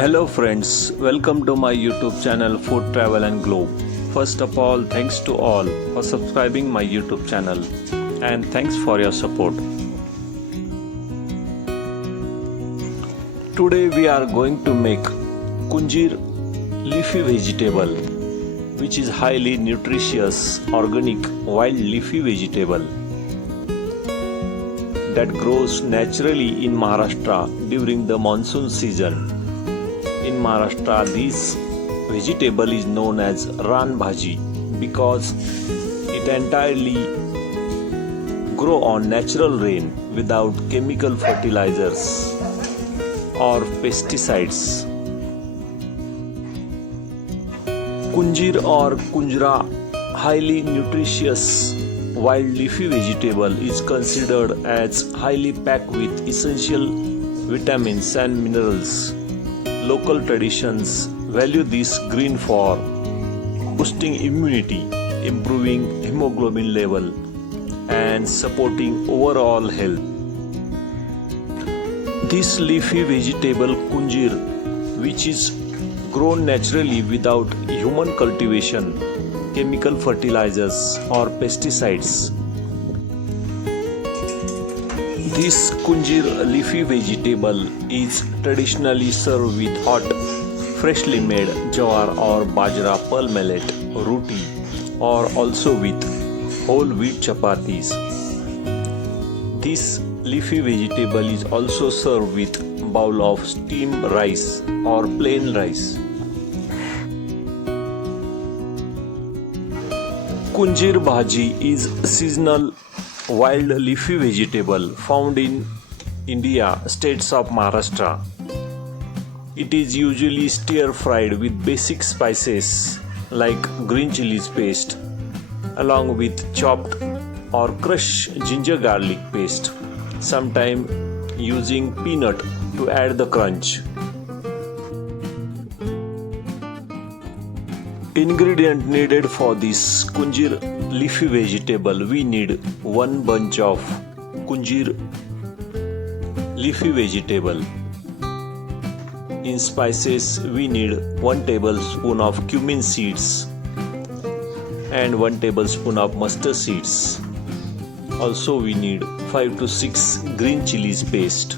Hello friends, welcome to my YouTube channel Food Travel and Globe. First of all, thanks to all for subscribing my YouTube channel and thanks for your support. Today we are going to make Kunjir leafy vegetable, which is highly nutritious organic wild leafy vegetable that grows naturally in Maharashtra during the monsoon season. In Maharashtra, this vegetable is known as Ranbhaji because it entirely grows on natural rain without chemical fertilizers or pesticides. Kunjir or Kunjra, highly nutritious wild leafy vegetable, is considered as highly packed with essential vitamins and minerals. Local traditions value this green for boosting immunity, improving hemoglobin level, and supporting overall health. This leafy vegetable Kunjir, which is grown naturally without human cultivation, chemical fertilizers, or pesticides. This Kunjir leafy vegetable is traditionally served with hot, freshly made jawar or bajra pearl millet roti, or also with whole wheat chapatis. This leafy vegetable is also served with bowl of steamed rice or plain rice. Kunjir Bhaji is seasonal wild leafy vegetable found in India states of Maharashtra. It is usually stir fried with basic spices like green chilies paste along with chopped or crushed ginger garlic paste, sometimes using peanut to add the crunch. Ingredient needed for this Kunjir leafy vegetable: we need 1 bunch of Kunjir leafy vegetable. In spices, we need 1 tablespoon of cumin seeds and 1 tablespoon of mustard seeds. Also, we need 5 to 6 green chilies paste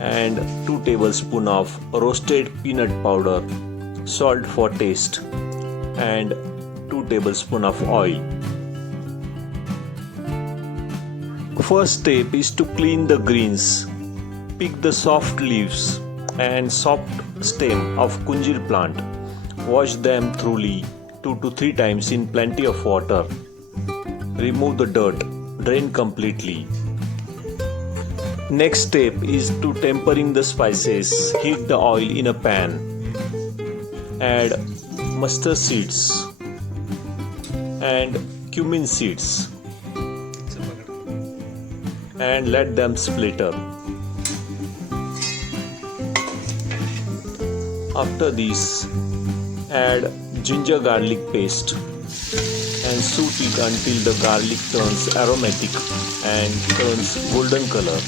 and 2 tablespoons of roasted peanut powder, salt for taste, and 2 tablespoons of oil. First step is to clean the greens. Pick the soft leaves and soft stem of Kunjir plant. Wash them thoroughly 2 to 3 times in plenty of water. Remove the dirt. Drain completely. Next step is to tempering the spices. Heat the oil in a pan. Add mustard seeds and cumin seeds and let them splatter. After this, add ginger garlic paste and saute it until the garlic turns aromatic and turns golden color.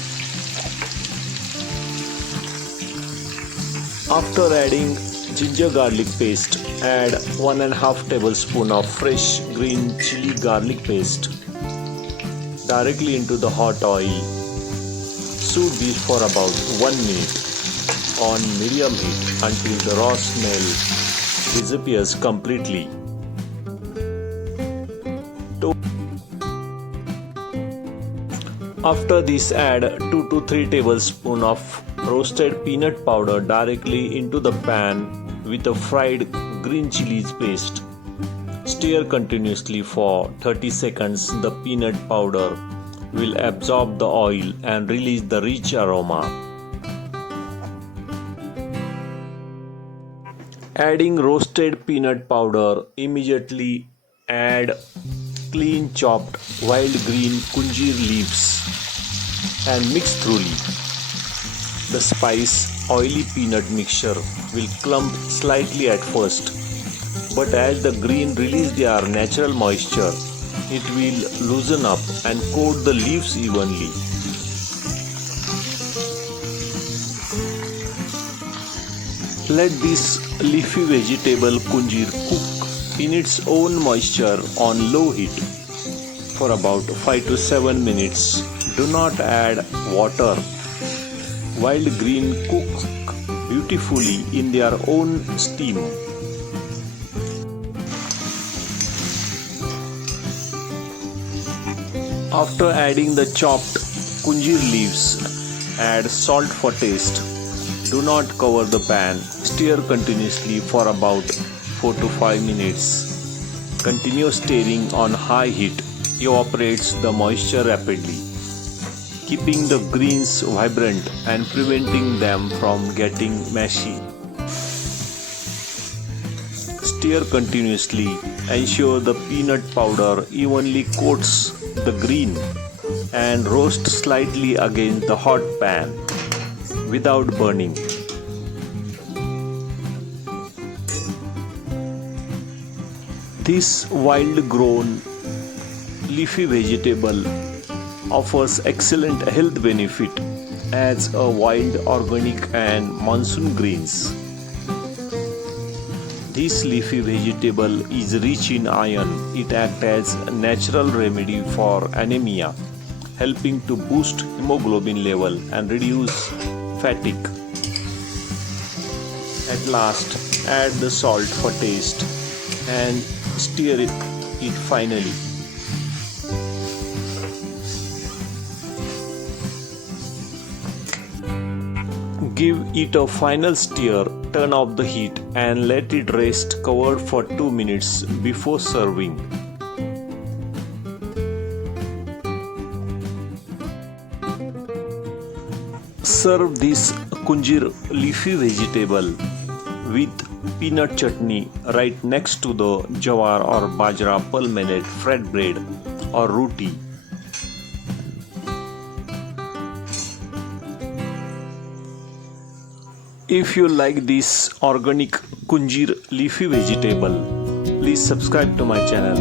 After adding ginger garlic paste, add 1.5 tablespoon of fresh green chili garlic paste directly into the hot oil. Saute this for about 1 minute on medium heat until the raw smell disappears completely. After this, add 2 to 3 tablespoons of roasted peanut powder directly into the pan with a fried green chilies paste. Stir continuously for 30 seconds. The peanut powder will absorb the oil and release the rich aroma. Adding roasted peanut powder, immediately add clean chopped wild green Kunjir leaves and mix thoroughly. The spice oily peanut mixture will clump slightly at first, but as the green release their natural moisture, it will loosen up and coat the leaves evenly. Let this leafy vegetable kunjir cook in its own moisture on low heat for about 5 to 7 minutes. Do not add water. Wild green cook beautifully in their own steam. After adding the chopped kunjir leaves, add salt for taste. Do not cover the pan. Stir continuously for about 4 to 5 minutes. Continue stirring on high heat. Evaporates the moisture rapidly, keeping the greens vibrant and preventing them from getting mushy. Stir continuously. Ensure the peanut powder evenly coats the green and roast slightly against the hot pan without burning. This wild grown leafy vegetable offers excellent health benefit as a wild organic and monsoon greens. This leafy vegetable is rich in iron. It acts as a natural remedy for anemia, helping to boost hemoglobin level and reduce fatigue. At last, add the salt for taste and stir it finally. Give it a final stir, turn off the heat and let it rest covered for 2 minutes before serving. Serve this kunjir leafy vegetable with peanut chutney right next to the jawar or bajra pearl millet flat bread or roti. If you like this organic kunjir leafy vegetable, please subscribe to my channel.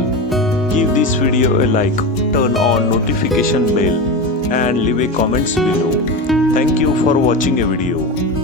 Give this video a like, turn on notification bell and leave a comments below. Thank you for watching a video.